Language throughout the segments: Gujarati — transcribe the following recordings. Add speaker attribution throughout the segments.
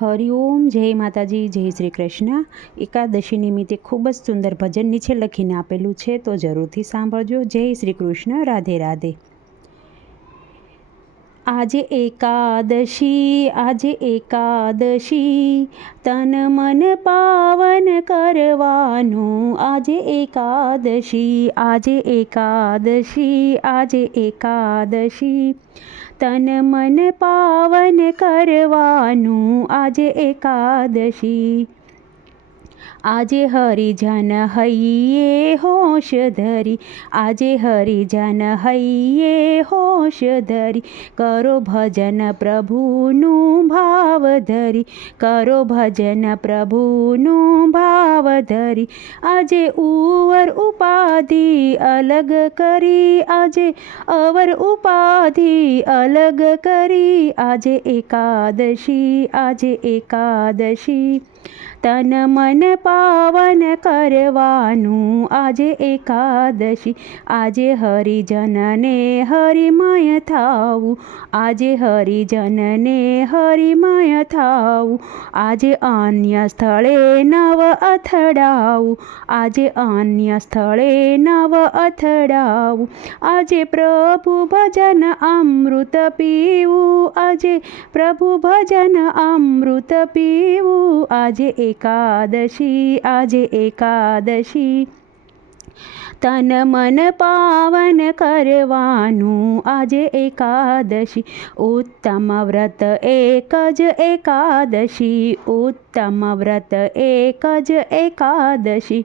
Speaker 1: હરિઓમ જય માતાજી, જય શ્રી કૃષ્ણ. એકાદશી નિમિત્તે ખૂબ જ સુંદર ભજન નીચે લખીને આપેલું છે, તો જરૂરથી સાંભળજો. જય શ્રી કૃષ્ણ, રાધે રાધે. આજે એકાદશી આજે એકાદશી. તન મન પાવન કરવાનું, આજે એકાદશી આજે એકાદશી આજે એકાદશી. તન મન પાવન કરવાનું, આજે એકાદશી. આજે હરિજન હૈયે હોશ ધરી, આજે હરિજન હૈયે હોશ ધરી, કરો ભજન પ્રભુનું ભાવ ધરી, કરો ભજન પ્રભુનું ભાવ ધરી આજે ઉવર ઉપાધિ અલગ કરી આજે અવર ઉપાધિ અલગ કરી આજે એકાદશી આજે એકાદશી તન મન પાવન કરવાનું આજે એકાદશી આજે હરિજનને હરિમય થાવું આજે હરિજનને હરિમય થાવું આજે અન્ય સ્થળે નવ અથડાવું. આજે અન્ય સ્થળે નવ અથડાવું. આજે પ્રભુ ભજન અમૃત પીવું. આજે પ્રભુ ભજન અમૃત પીવું. આજે એકાદશી આજે એકાદશી. તન મન પાવન કરવાનું આજે એકાદશી. ઉત્તમ વ્રત એક જ એકાદશી. ઉત્તમ વ્રત એક જ એકાદશી.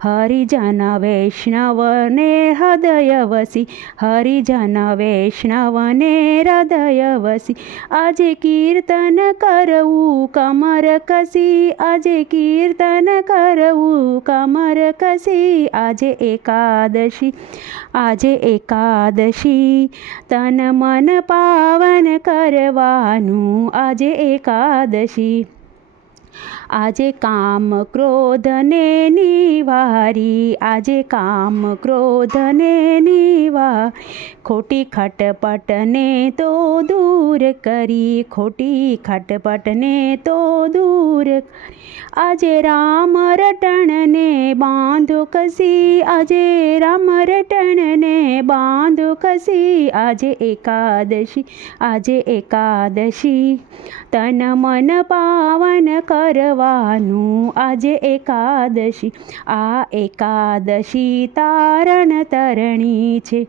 Speaker 1: હરિજન વૈષ્ણવને હૃદયવસી હરિજન વૈષ્ણવને હૃદયવસી આજે કીર્તન કરવું કમર કસી આજે કીર્તન કરવું કમર કસી આજે એકાદશી આજે એકાદશી તન મન પાવન કરવાનું આજે એકાદશી આજે કામ ક્રોધને નિવારી આજે કામ ક્રોધને નિવા ખોટી ખટપટને તો દૂર કરી ખોટી ખટપટને તો દૂર આજે રામ રટણને બાંધો કસી આજે રામ રટણને બાંધો કસી આજે એકાદશી આજે એકાદશી તન મન પાવન કરવાનું આજે એકાદશી આ એકાદશી તારણ તરણી છે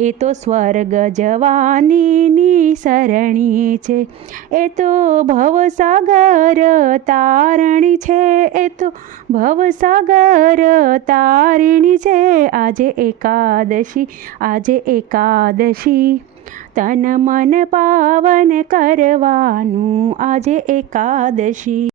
Speaker 1: એ તો સ્વર્ગ જવાની સરણી છે, એ તો ભવસાગર તારણી છે, એ તો ભવસાગર તારણી છે, આજે એકાદશી આજે એકાદશી. તન મન પાવન કરવાનું, આજે એકાદશી.